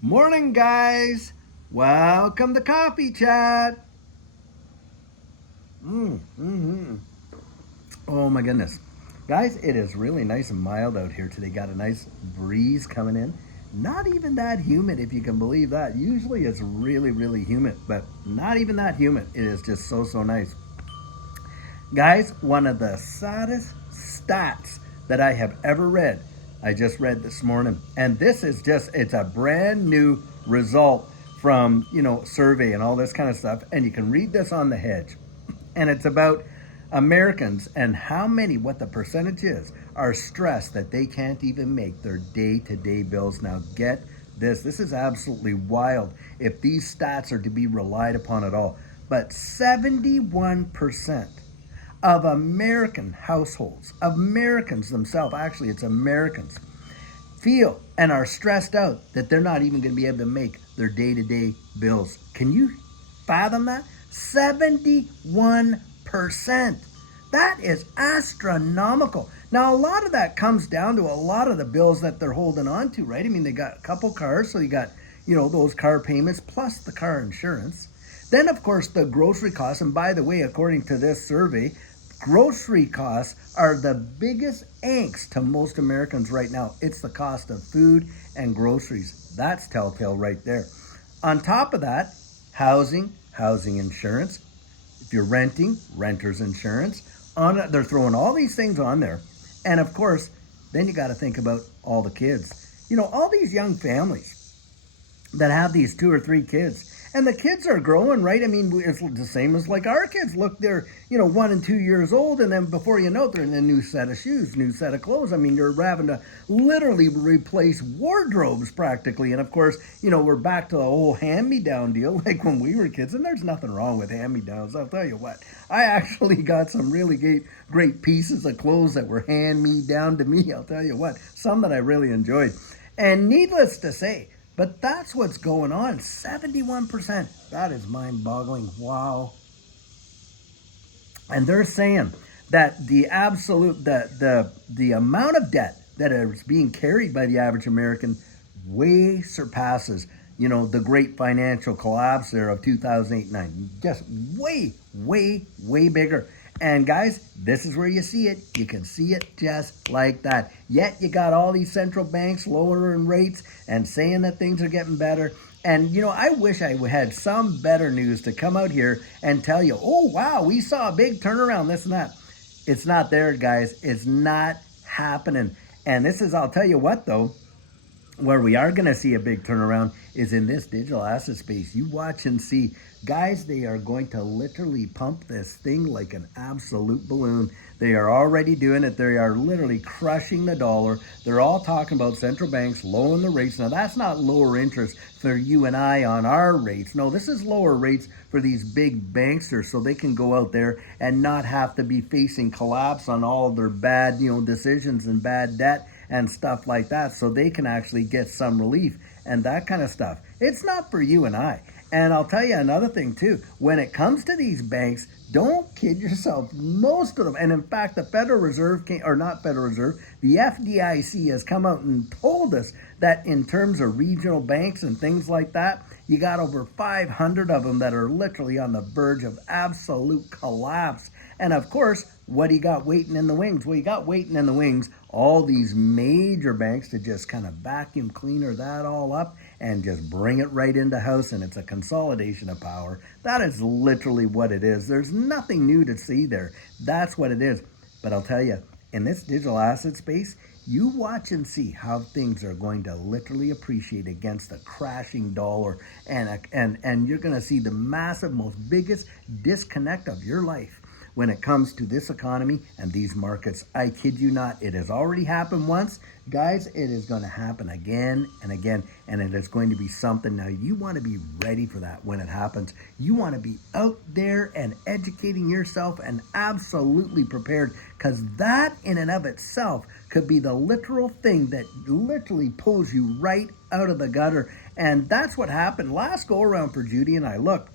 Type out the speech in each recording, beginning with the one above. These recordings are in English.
Morning, guys. Welcome to Coffee Chat. Mm-hmm. Oh, my goodness. Guys, it is really nice and mild out here today. Got a nice breeze coming in. Not even that humid, if you can believe that. Usually it's really, really humid, but not even that humid. It is just so, so nice. Guys, one of the saddest stats that I have ever read, I just read this morning. And this is just, it's a brand new result from, survey and all this kind of stuff. And you can read this on the hedge. And it's about Americans and how many, what the percentage is, are stressed that they can't even make their day to day bills. Now, get this. This is absolutely wild if these stats are to be relied upon at all. But 71% of American households, Americans themselves, actually, it's Americans, feel and are stressed out that they're not even going to be able to make their day to day bills. Can you fathom that? 71%. That is astronomical. Now, a lot of that comes down to a lot of the bills that they're holding on to, right? I mean, they got a couple cars, so you got, those car payments plus the car insurance. Then, of course, the grocery costs. And by the way, according to this survey, grocery costs are the biggest angst to most Americans right now. It's the cost of food and groceries. That's telltale right there. On top of that, housing insurance. If you're renting, renter's insurance. They're throwing all these things on there. And of course, then you got to think about all the kids. All these young families that have these two or three kids. And the kids are growing, right? I mean, it's the same as like our kids. Look, they're, 1 and 2 years old, and then before you know it, they're in a new set of shoes, new set of clothes. I mean, you're having to literally replace wardrobes practically. And of course, we're back to the whole hand-me-down deal, like when we were kids. And there's nothing wrong with hand-me-downs. I'll tell you what, I actually got some really great pieces of clothes that were hand-me-down to me. I'll tell you what, some that I really enjoyed. And needless to say, but that's what's going on. 71%. That is mind boggling. Wow. And they're saying that the amount of debt that is being carried by the average American way surpasses, the great financial collapse there of 2008-9. Just way, way, way bigger. And guys, this is where you see it. You can see it just like that. Yet you got all these central banks lowering rates and saying that things are getting better. And, I wish I had some better news to come out here and tell you, oh, wow, we saw a big turnaround, this and that. It's not there, guys. It's not happening. And this is, I'll tell you what, though, where we are going to see a big turnaround is in this digital asset space. You watch and see. Guys, they are going to literally pump this thing like an absolute balloon. They are already doing it. They are literally crushing the dollar. They're all talking about central banks lowering the rates. Now, that's not lower interest for you and I on our rates. No, this is lower rates for these big banksters so they can go out there and not have to be facing collapse on all of their bad, decisions and bad debt and stuff like that, so they can actually get some relief and that kind of stuff. It's not for you and I. And I'll tell you another thing too. When it comes to these banks, don't kid yourself. Most of them, and in fact, the Federal Reserve, or not Federal Reserve, the FDIC has come out and told us that in terms of regional banks and things like that, you got over 500 of them that are literally on the verge of absolute collapse. And of course, what do you got waiting in the wings? Well, you got waiting in the wings all these major banks to just kind of vacuum cleaner that all up and just bring it right into house. And it's a consolidation of power. That is literally what it is. There's nothing new to see there. That's what it is. But I'll tell you, in this digital asset space, you watch and see how things are going to literally appreciate against a crashing dollar, and you're going to see the massive, most biggest disconnect of your life when it comes to this economy and these markets. I kid you not, it has already happened once. Guys, it is going to happen again and again, and it is going to be something. Now, you want to be ready for that when it happens. You want to be out there and educating yourself and absolutely prepared, because that in and of itself could be the literal thing that literally pulls you right out of the gutter. And that's what happened last go around for Judy and I. Look,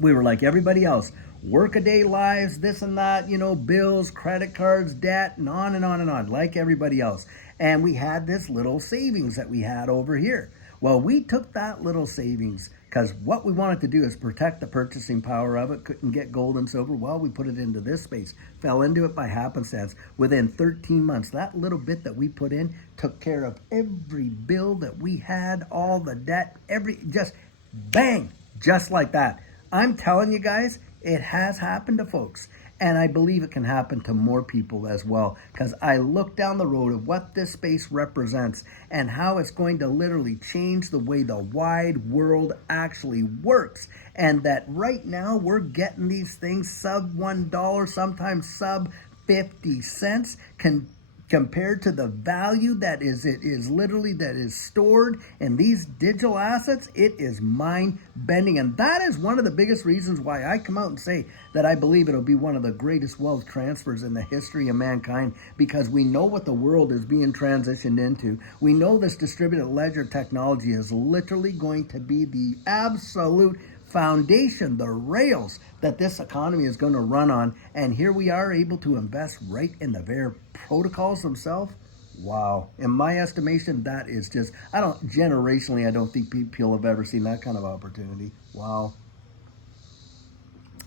we were like everybody else. Workaday lives, this and that, bills, credit cards, debt, and on and on and on, like everybody else. And we had this little savings that we had over here. Well, we took that little savings because what we wanted to do is protect the purchasing power of it, couldn't get gold and silver. Well, we put it into this space, fell into it by happenstance. Within 13 months, that little bit that we put in took care of every bill that we had, all the debt, just bang, just like that. I'm telling you guys, it has happened to folks. And I believe it can happen to more people as well, because I look down the road of what this space represents and how it's going to literally change the way the wide world actually works. And that right now we're getting these things sub $1, sometimes sub 50 cents, compared to the value that is stored in these digital assets. It is mind bending, and that is one of the biggest reasons why I come out and say that I believe it'll be one of the greatest wealth transfers in the history of mankind, because we know what the world is being transitioned into. We know this distributed ledger technology is literally going to be the absolute foundation, the rails that this economy is going to run on. And here we are able to invest right in the very protocols themselves. Wow. In my estimation, that is just, generationally, I don't think people have ever seen that kind of opportunity. Wow.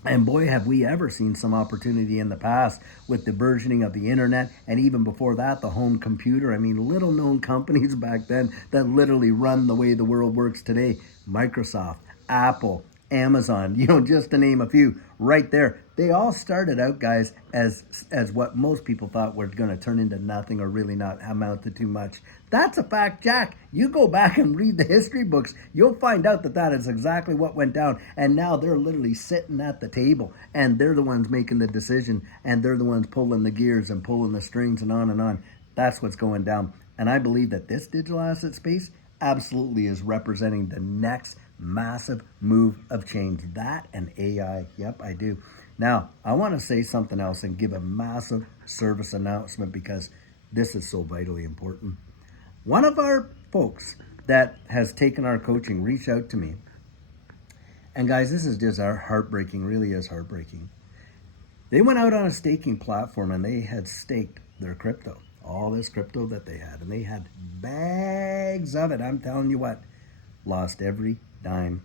And boy, have we ever seen some opportunity in the past with the burgeoning of the internet, and even before that, the home computer. I mean, little known companies back then that literally run the way the world works today. Microsoft, Apple, Amazon, just to name a few right there. They all started out, guys, as what most people thought were going to turn into nothing or really not amount to too much. That's a fact, Jack. You go back and read the history books, you'll find out that that is exactly what went down. And now they're literally sitting at the table, and they're the ones making the decision, and they're the ones pulling the gears and pulling the strings and on and on. That's what's going down. And I believe that this digital asset space absolutely is representing the next massive move of change. That and AI. Yep, I do. Now, I want to say something else and give a massive service announcement, because this is so vitally important. One of our folks that has taken our coaching reached out to me. And guys, this is just heartbreaking, really is heartbreaking. They went out on a staking platform and they had staked their crypto, all this crypto that they had, and they had bags of it. I'm telling you what, lost every dime,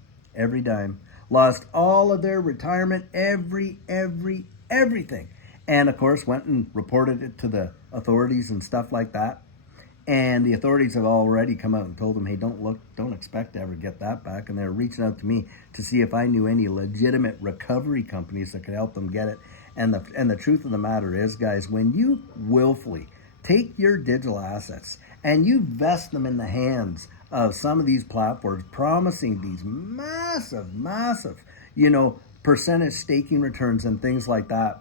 lost all of their retirement, everything. And of course went and reported it to the authorities and stuff like that. And the authorities have already come out and told them, hey, don't expect to ever get that back. And they're reaching out to me to see if I knew any legitimate recovery companies that could help them get it. And the truth of the matter is, guys, when you willfully take your digital assets and you vest them in the hands of some of these platforms promising these massive, percentage staking returns and things like that,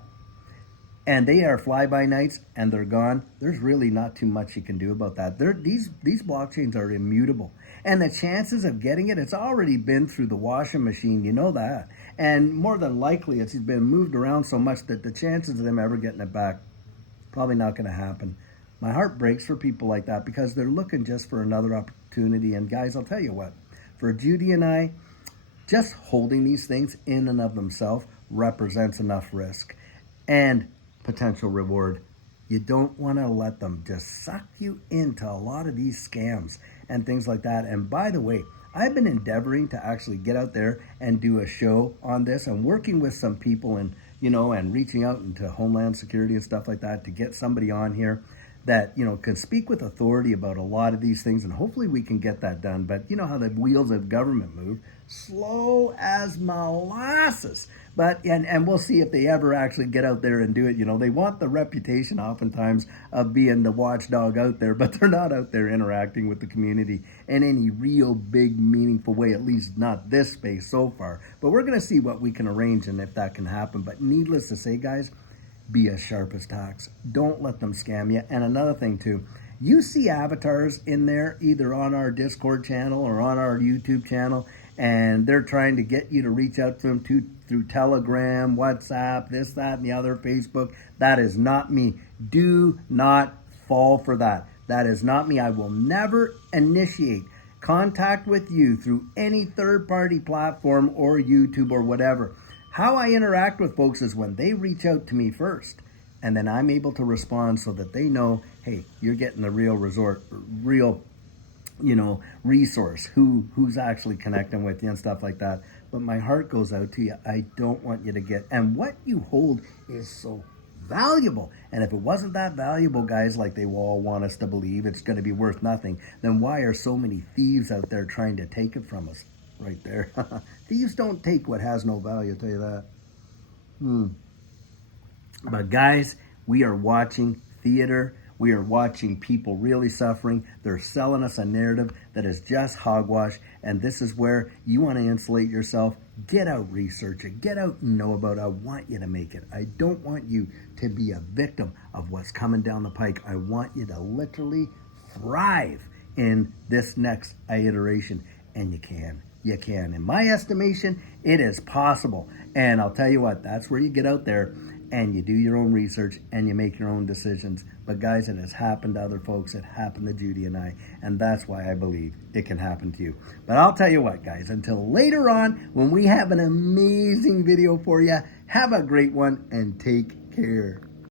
and they are fly-by-nights and they're gone, there's really not too much you can do about that. These blockchains are immutable. And the chances of getting it, it's already been through the washing machine, you know that. And more than likely, it's been moved around so much that the chances of them ever getting it back, probably not going to happen. My heart breaks for people like that, because they're looking just for another opportunity. And guys, I'll tell you what, for Judy and I, just holding these things in and of themselves represents enough risk and potential reward. You don't want to let them just suck you into a lot of these scams and things like that. And by the way, I've been endeavoring to actually get out there and do a show on this. I'm working with some people and reaching out into Homeland Security and stuff like that to get somebody on here that, can speak with authority about a lot of these things, and hopefully we can get that done. But you know how the wheels of government move, slow as molasses. But, and we'll see if they ever actually get out there and do it. They want the reputation oftentimes of being the watchdog out there, but they're not out there interacting with the community in any real big, meaningful way, at least not this space so far. But we're going to see what we can arrange and if that can happen. But needless to say, guys, be as sharp as tacks. Don't let them scam you. And another thing too, you see avatars in there either on our Discord channel or on our YouTube channel, and they're trying to get you to reach out to them through Telegram, WhatsApp, this, that, and the other, Facebook. That is not me. Do not fall for that. That is not me. I will never initiate contact with you through any third-party platform or YouTube or whatever. How I interact with folks is when they reach out to me first, and then I'm able to respond so that they know, hey, you're getting the real resource, who's actually connecting with you and stuff like that. But my heart goes out to you. I don't want you to get, and what you hold is so valuable. And if it wasn't that valuable, guys, like they all want us to believe it's going to be worth nothing, then why are so many thieves out there trying to take it from us? Right there. Thieves don't take what has no value, I'll tell you that. But guys, we are watching theater. We are watching people really suffering. They're selling us a narrative that is just hogwash. And this is where you want to insulate yourself. Get out, research it. Get out and know about it. I want you to make it. I don't want you to be a victim of what's coming down the pike. I want you to literally thrive in this next iteration. And you can. You can. In my estimation, it is possible. And I'll tell you what, that's where you get out there and you do your own research and you make your own decisions. But guys, it has happened to other folks. It happened to Judy and I, and that's why I believe it can happen to you. But I'll tell you what, guys, until later on when we have an amazing video for you, have a great one and take care.